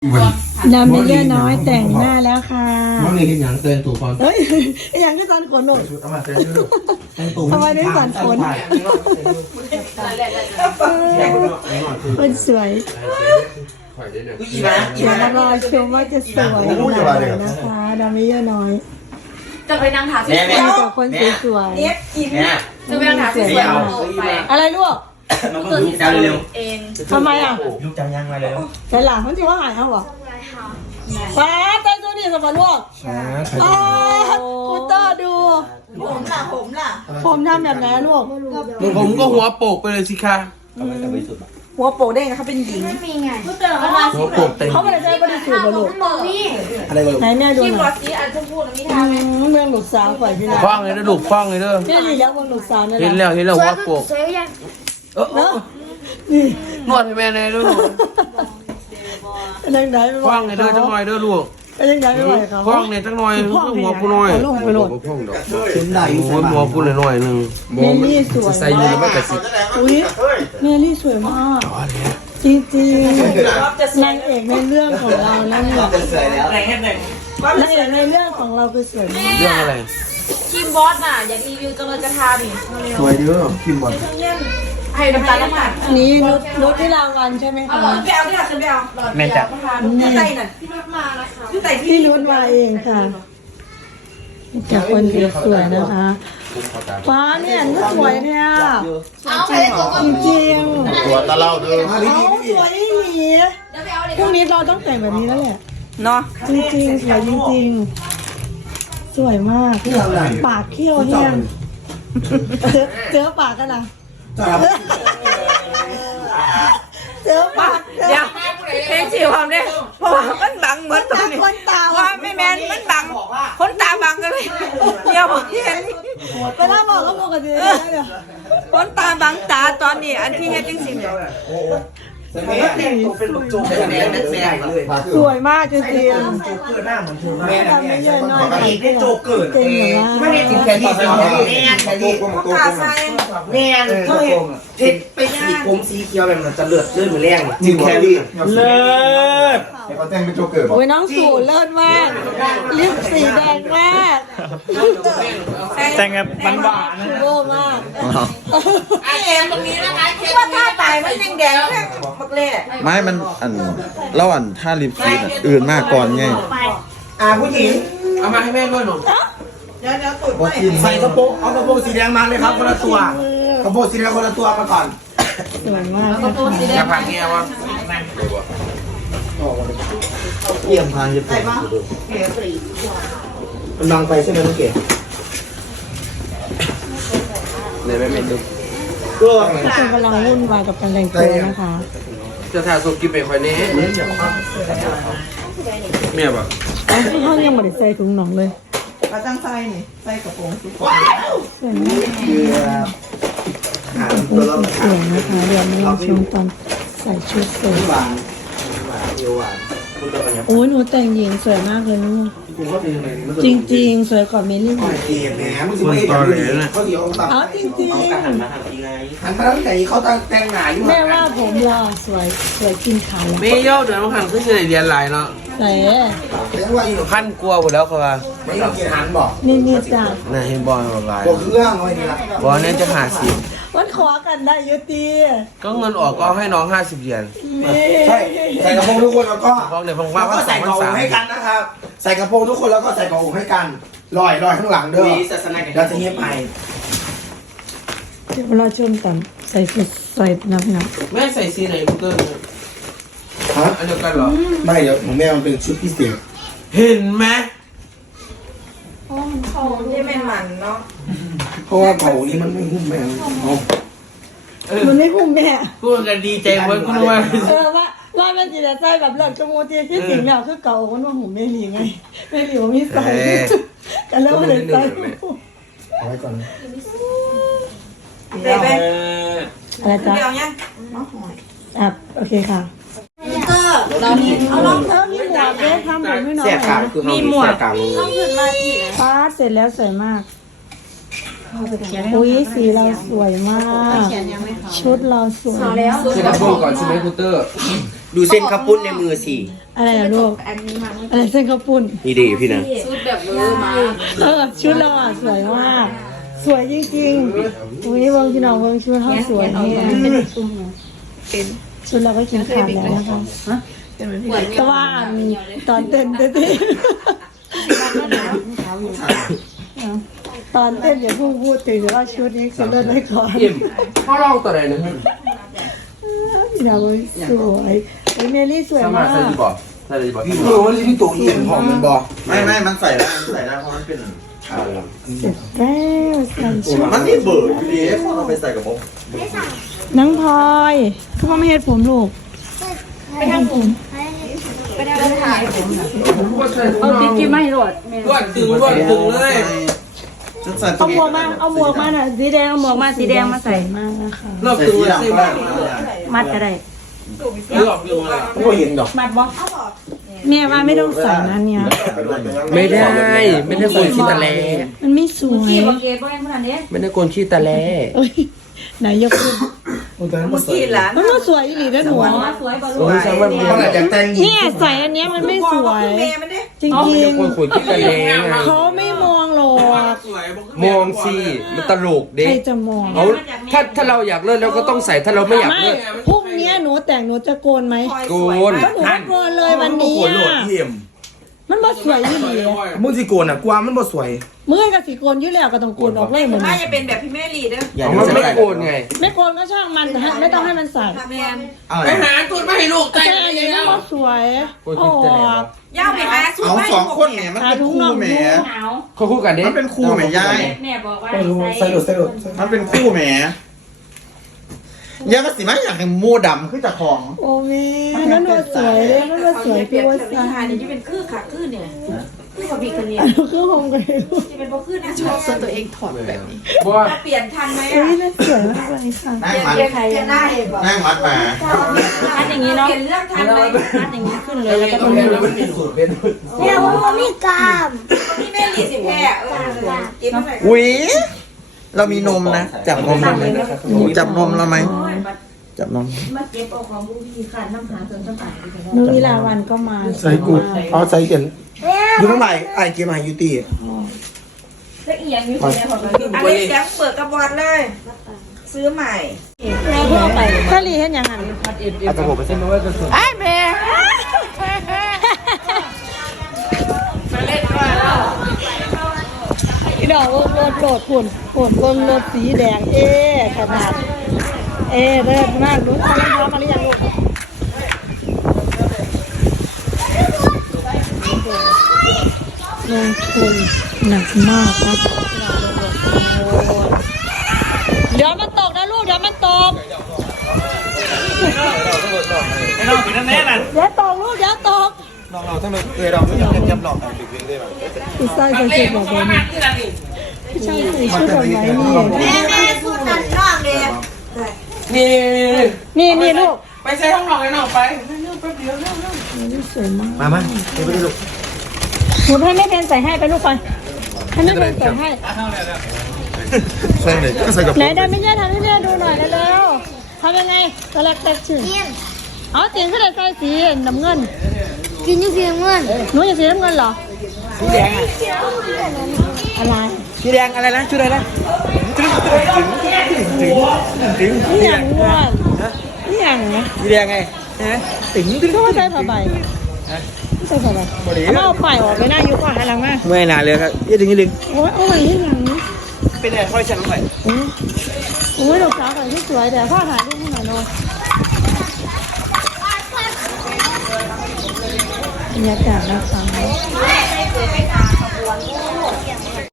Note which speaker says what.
Speaker 1: น้ำไม่เยอะน้อยแต่งหน้าแล้วค่ะ
Speaker 2: น้องนี่เห็นอย่างเตือนถูกก่อน
Speaker 1: เฮ้ยอย่างที่ตอนขนหนดทำไมได้สั่นขนคนสวยเดี๋ยวมารอชมว่าจะสวยขนาดไหนนะคะน้ำไม่เยอะน้อย
Speaker 3: จะไปนั่งถาม
Speaker 1: มีแต่คนสวยๆ
Speaker 3: จะไปนั่งถามสวย
Speaker 1: อะไรลูก
Speaker 4: มันก็ยุบจำเร็ว
Speaker 3: เอง
Speaker 1: ทำไมอ่ะ
Speaker 4: ยุบจำยังไงเร็ว
Speaker 1: แต่หลังเขาจะว่าหายเอาเหรอฟ้าเต้นตัวนี้สมบัติลูกกูเตอร์ดูผมทำแบบไหนลูก
Speaker 2: ผมก็หัวโปกไปเลยสิคะ
Speaker 1: หัวโปกได้ไงเขาเป็นหญิง
Speaker 3: ไม่มีไง
Speaker 2: หัวโปกเต็ม
Speaker 1: เขาไม่ได้ใช้บริสุทธิ์ลูก
Speaker 2: อะไรเลย
Speaker 1: ไหนแม่ดูหน่อย
Speaker 3: ที่รถนี้อันชมพูนะมีทางไหม
Speaker 1: เมืองหลุดสาวฝ่ายพี่น้อง
Speaker 2: ฟ้องเลยนะลูกฟ้องเลยเด้อ
Speaker 1: พี่ดีแล้วเมืองหลุดสาวนั่นแหละ
Speaker 2: เห็นแล้วหัวโปก
Speaker 3: สวยยัง
Speaker 1: เนาะนี่
Speaker 2: นวดให้แม่เลยลูก
Speaker 1: ยังไงไม่ไหว
Speaker 2: ฟ้องเลยเด้อจังหน่อยเด้อลูก
Speaker 1: ยังไงไม่ไหวเขา
Speaker 2: ฟ้องเนี่ยจังหน่อยหัวกูหน่อย
Speaker 1: ลงไปโหลด
Speaker 2: หัวกูหน่อยนึง
Speaker 1: เมลี่สวยใส่ดูแล้วมันกระสิบอุ้ยเมลี่สวยมากจริงๆนางเอกในเรื่องของเราแล้วเนี่ยนางเอกในเรื่องของเราคือสวยมาก
Speaker 2: เรื่องอะไร
Speaker 3: ทีมบอสน่ะอยากรีวิวจังเลยจะทาดิ
Speaker 2: สวยเด้อพิมพ์บอล
Speaker 3: ให้น้ำตาลน้ำตาล
Speaker 1: นี่นุชที่รางวัลใช่ไหมคะ
Speaker 3: ไปเอาที่ไหนไปเอา
Speaker 4: แม่จับ
Speaker 3: ใส่น่ะพี่นุชมานะคะ
Speaker 1: พี่นุชมาเองค่ะจากคนสวยนะคะฟ้าเนี่ยก็สวยเนี่ยจริง
Speaker 2: ตัวตะเล่าเด้อ
Speaker 1: สวยอย่างนี้พรุ่งนี้เราต้องแต่งแบบนี้แล้วแหละเนาะจริงๆสวยจริงๆสวยมากปากเขี้ยวเนี่ยเจอปากกันนะเจอปาก
Speaker 5: เดี๋ยวเพลงจีบความเนี่ยเพราะว่ามันบังเหมือนตรงนี้
Speaker 1: คนตา
Speaker 5: ว่าไม่แมนมันบังคนตาบังกันเลยเดี๋ยวผมเห็น
Speaker 1: เวลาบอกก็บอกกันดีเนี่ย
Speaker 5: คนตาบังตาตอนนี้อันที่เฮ็ดจริงๆเนี่ย
Speaker 1: สวยมากจริง
Speaker 4: แม่
Speaker 1: ไม่เยอะน้อย
Speaker 4: ได้โจเกิดไม่ได้กินแค่ที่แค่ที่แม่เขาเห็นเห็ดไปสีผมสีเขียวแบบมันจะเลือดเลือดมือแรงจริงแค่นี้เลิศ
Speaker 2: เขาแต่งเป็นโจเกิร์
Speaker 1: โอ้ยน้องสูเลิศมากลิปสีแดงมาก
Speaker 4: แต่งแบบหวาน
Speaker 1: ๆโบ้มาก
Speaker 3: ไอเอ็มตรงนี้นะคะ
Speaker 5: ว่าถ้าตายมันแดงๆแค่บักเล่
Speaker 6: ไม่มันแล้วถ้าลิปซีอื่นมากก่อนไง
Speaker 4: ผู้หญิง
Speaker 2: เอามาให้แม่ด้วยหนู
Speaker 5: เดี๋ยวตุ่น
Speaker 4: ใส่กระโปรงเอากระโปรงสีแดงมาเลยครับคนละตัวกระโปรงสีแดงคนละตัวมาก่อน
Speaker 1: สวยมาก
Speaker 2: จะผ่านเงี้ยวะ
Speaker 4: เยี่ยมทางญี่ปุ่นมันบังไปใช่ไหมน้องเก๋
Speaker 2: เลยไม่เป็นดุ
Speaker 1: ทุกคนกำลังวุ่นวายกับการแต่งตัวนะคะ
Speaker 2: จะถ่ายสุกินไปคอยนี้แม่บอก
Speaker 1: เขายังไม่ได้ใส่ถุงหนองเลย
Speaker 5: มาตั้งไส้นี่ไส้กระโปรงสี
Speaker 1: สวยมากสวยนะคะเดี๋ยวมาชมตอนใส่ชุดสวยโอ้ยหนูแต่งหญิงสวยมากเลยลูกจริงๆสวยกว่าเมลี่เอาจริงๆ
Speaker 4: หันมาตั้งแต่เขาแต่งหนาอยู่
Speaker 1: แม่ว่าผมรอสวยกินขาว
Speaker 2: ไม่เย้าเดี๋ยวมันหันขึ้นเรียนหลายเนาะ
Speaker 1: แต่
Speaker 2: ขั้นกลัวหมดแล้วเขาว่า
Speaker 4: ไม่ต้องกินหันบอก
Speaker 1: นี่จ้ะ
Speaker 2: น่าเห็นบอลอะไร
Speaker 4: บอกเรื่องอะไรนี่ละ
Speaker 2: บอลนี่จะ50
Speaker 1: วันขอกันได้เยอะตี
Speaker 2: ก็เงินออกก็ให้น้อง50 เหรียญ
Speaker 4: ใช่ใส่กระโปรงทุกคนแล้วก็
Speaker 2: ฟ้องเดี๋ยวผมว่า
Speaker 4: ก็ใส่กระโปรงให้กันนะครับใส่กระโปรงทุกคนแล้วก็ใส่กระโปรงให้กันลอยข้างหลังเด้อเราจะเงียบไป
Speaker 1: เดี๋ยวเราชมกันใส่สุดใส่นับ
Speaker 2: แม่ใส่สีไหนลูกเตอร์ฮะอันเดียวกันเหรอ
Speaker 4: ไม่เดี๋ยวของแม่มันเป็นชุดพิเศษ
Speaker 2: เห็นไหม
Speaker 5: เขาที่ไม่มันเนาะ
Speaker 4: เพราะว่าเผานี้มันไม่หุ้มแม่
Speaker 1: มันไม่คุ้มแม่
Speaker 2: พูดกันดีใจเว้ยคุณว่า
Speaker 1: ว่าแม่จีจะใส่แบบเลิศกระโมที่ที่จริงเนี่ยคือเก่าคนว่าผมไม่หลีไงไม่หลีว่ามีใส่กันแล้วเลยใส่
Speaker 4: เอาไว้ก่อน
Speaker 5: เดี๋ยว
Speaker 1: อะไรจ๊ะ
Speaker 5: เดี๋ยวเนี่ย
Speaker 1: โอเคค่ะเราเอาลองเพิ่มมีหมวกด้วยทำผมให้น้องหน่อย
Speaker 5: มีหมวก
Speaker 3: ต้องขึ้นมาที่ไหน
Speaker 1: ฟ้าเสร็จแล้วสวยมากอุ้ยสีเราสวยมากชุดเราสวย
Speaker 2: คือนับโบก่อนใช่ไหมคุณเตอร์
Speaker 4: ดูเส้นกระปุ้นในมือสิ
Speaker 1: อะไรอะลูก
Speaker 3: อันนี้มาเมื่อ
Speaker 1: อะไรเส้นข้าวปุ้น
Speaker 4: นี่ดีพี่นะ
Speaker 3: ชุดแบบเวอร์มา
Speaker 1: ชุดเราอ่ะสวยมาก สวยจริงๆอุ้ยเบิ้งพี่น้องเบิ้งชุดเขาสวยเนี่ยชุดเราก็กินขาดแล้วนะคะแต่ว่าตอนเต้นตอนเต้นอย่าเพิ่งพูดถึงแต่ว่าชุดนี้คือเลิศไว้ก่อน
Speaker 2: พ่อเล่าตัวไหนนะ
Speaker 1: พี่น้องเบิ้งสวยไอ้เมลี่สวยมาก
Speaker 2: ใส่ดีกว่าพี่รู้ว่าพี่ตู่เอียนหอมมันบอก
Speaker 6: ไม่มันใส่ได้เพราะมันเป็น
Speaker 1: เสร็จแล้วใส่ชุด
Speaker 6: มันนี่เบิร์ดอยู่ดีคนเอาไปใส่กับผม
Speaker 1: นังพลอยคือว่าไม่เห็ดผมลูกไปทำผม
Speaker 3: เอาติ๊กกี้ไม่หลด
Speaker 2: รวดตึงเลย
Speaker 6: จะใส่
Speaker 1: เอาหมวกมาน่ะสีแดงเอาหมวกมาสีแดงมาใส่มากนะคะ
Speaker 2: รอบตึงเลย
Speaker 1: มัดก็ได้
Speaker 2: รอบตึงเลยไม่เห็นดอก
Speaker 1: มัดบ่เมียว่าไม่ต้องใส่นะเนี่ย
Speaker 4: ไม่ได้คนขี้ตะแล
Speaker 1: มันไม่สวย
Speaker 3: กี่บเกตบ้างขนาดนี้
Speaker 4: ไม่ได้คนขี้ตะแล
Speaker 1: เอ้ยไหนยกขึ้น
Speaker 3: เมื่อกี้หลาน
Speaker 1: มันก็สวยอีหลีนะหนู
Speaker 3: สวยบอล
Speaker 4: โอ้ยช่างมัน
Speaker 2: เขาอาจจะแต่ง
Speaker 1: เนี่ยใส่อันเนี้ยมันไม่สวย
Speaker 3: เมย์มันได้
Speaker 1: จริง
Speaker 4: คนขี้ตะแลไง
Speaker 1: ๆเขาไม่มองหรอก
Speaker 4: มองสิมันตลกเด็
Speaker 1: ใคร
Speaker 4: ก
Speaker 1: จะมอง
Speaker 4: เอาถ้าเราอยากเลิกเราก็ต้องใส่ถ้าเราไม่อยาก
Speaker 1: ไม่
Speaker 4: เลิก
Speaker 1: พรุ่งเนี้ยหนูแต่งหนูจะโกนไหม
Speaker 4: โกน
Speaker 1: ก็หนูก็โกนเลยวันนี้อะ
Speaker 2: เยี่ยม
Speaker 1: มันบ่สวยอีหลี
Speaker 2: มึงสิโกนอ่ะกวางมันบ่สวย
Speaker 1: มือกับสีโกนอยู่แล้วก็ต้องโกนออกเลยเหมือน
Speaker 3: น่าจะเป็นแบบพี่แม่ลีเด้อ
Speaker 6: อย่า
Speaker 4: มันไม่โกนไง
Speaker 1: ไม่โกนก็ช่างมันแต่ไม่ต้องให้มันใส่
Speaker 3: แมน
Speaker 2: ไปหาตูดมาให้ลูก
Speaker 1: แต่อันนี้มันบ่สวยอ๋อ
Speaker 3: ย่าไปหาชุด
Speaker 6: เอาสองคนเนี่ยมันเป็นคู่แหม
Speaker 3: หนาว
Speaker 4: เขาคู่กันเด้
Speaker 6: มันเป็นคู่แหมยาย
Speaker 3: แม่บอกว่า
Speaker 2: ใส่หลุด
Speaker 6: มันเป็นคู่แหมยายมาสิมาอยากให้โมดำขึ้นจากของ
Speaker 1: โอ้แม่นั่นว่าสวยเลยนั่นว่าสวยพี่ว่า
Speaker 3: สหานี่จะเป็นคือขาขึ้นเนี่ยคือกับบีกันเนี่ย
Speaker 1: คือหงกัน
Speaker 3: จะเป็นเพราะขึ้นนะชอบตัวเองถอดแบบนี้
Speaker 4: บ่ว่า
Speaker 3: เปลี่ยนทันไหม
Speaker 1: อุ้
Speaker 3: อ่ะ
Speaker 1: ยน่าสวยมากเลยค่ะ
Speaker 6: นั่งมัด
Speaker 3: เปลี่ยนหน้าเองบอก
Speaker 6: นั่งมัดมา
Speaker 3: ทันอย่างนี้เนาะเปลี่ยนเรื่องทันไหมทันอย่างนี้ขึ้นเลยแล้วก็
Speaker 4: ต้
Speaker 3: ต้
Speaker 4: อ
Speaker 3: องง
Speaker 4: เรียน
Speaker 3: เรียน
Speaker 4: รู้เป็นสูตรเป็น
Speaker 7: เนี่ยว่ามีกาม
Speaker 3: พี่แม่ลีสิแพ้กินเท่าไหร่
Speaker 6: อุ้ยเรามีนมนะจับนมเราไหมจับนมเราไหมจับนม
Speaker 3: มาเก็บเอาของผู้พี่ขาดน้ำหาจนจะตาย
Speaker 1: นุ้ยลาวันก็มา
Speaker 2: ใส่กูเอาใส่กันอยู่ตรงไหนไอ้เกมหายูตี้
Speaker 3: แล้วอีกอย่างนี้คนนี้ของเราอันนี้เสียงเปิดกระบอกเลย ซื้อใหม่
Speaker 1: แล้วเพื่อไปถ้าลีเห็นอย่างนั้น
Speaker 4: เอาตัวผมไปเส้นนู้นก็สุด
Speaker 1: ไอ้แม่พี่ดอกรถโหลดฝุ่นรถสีแดงขนาดเลิศมากรู้ทำรองเท้ามาหรือยังลูกลงทุนหนักมากนะเดี๋ยวมันตกนะลูกเดี๋ยวมันตกเดี๋ยวตกลูกเดี๋ยวตก
Speaker 6: เราถ้ามันเคยเราไม่อยากยับหลอกกันดึกๆได้ไหม
Speaker 1: พี่ชายใส่ชุดแบบนี้พี่ชายใส่ชุดแบบไหนนี่
Speaker 3: แม่พูดตันนอกเลย
Speaker 1: นี่ลูก
Speaker 2: ไปใส่ห้องนอนเลยน้องไป
Speaker 1: นี่สวยมาก
Speaker 2: มาเดี๋ยวไปดู
Speaker 1: หนูให้แม่เพนใส่ให้ไปลูกไปให้แม่เพนใส่ให้
Speaker 6: ใส่เลยก็ใส่กับ
Speaker 1: ไหนได้ไม่เยอะทำให้แม่ดูหน่อยเร็วๆทำยังไงตะเล็กเต็กชื่อเอาเตียงขึ้นเลยใส่สีน้ำเงิน
Speaker 7: กินอยู่เพียงเงิน
Speaker 1: หนูอยากสีน้ำเงินเหรอ
Speaker 4: สีแดงอ่ะ
Speaker 1: อะไร
Speaker 4: สีแดงอะไรนะชื่ออะไรนะ
Speaker 1: นี่อย่างงวนนี่อย่างนะ
Speaker 4: สีแดงไงฮะติ๋งดึง
Speaker 1: ก็ไม่ใช่ผ้าใบไม่ใช่ผ้าใบเอาเอาไฟออกไปหน้ายุก่อนหันหลังมา
Speaker 4: ไม่นานเลยครับยืดดึง
Speaker 1: โอ้ยเอาไว้ที่หลังนี้
Speaker 4: เป็นอะไรค่อยฉันไป
Speaker 1: โอ้ยดอกสาวก่อนที่สวยแต่พ่อถ่ายรูปให้หน่อยเนาะบรรยากาศนะคะ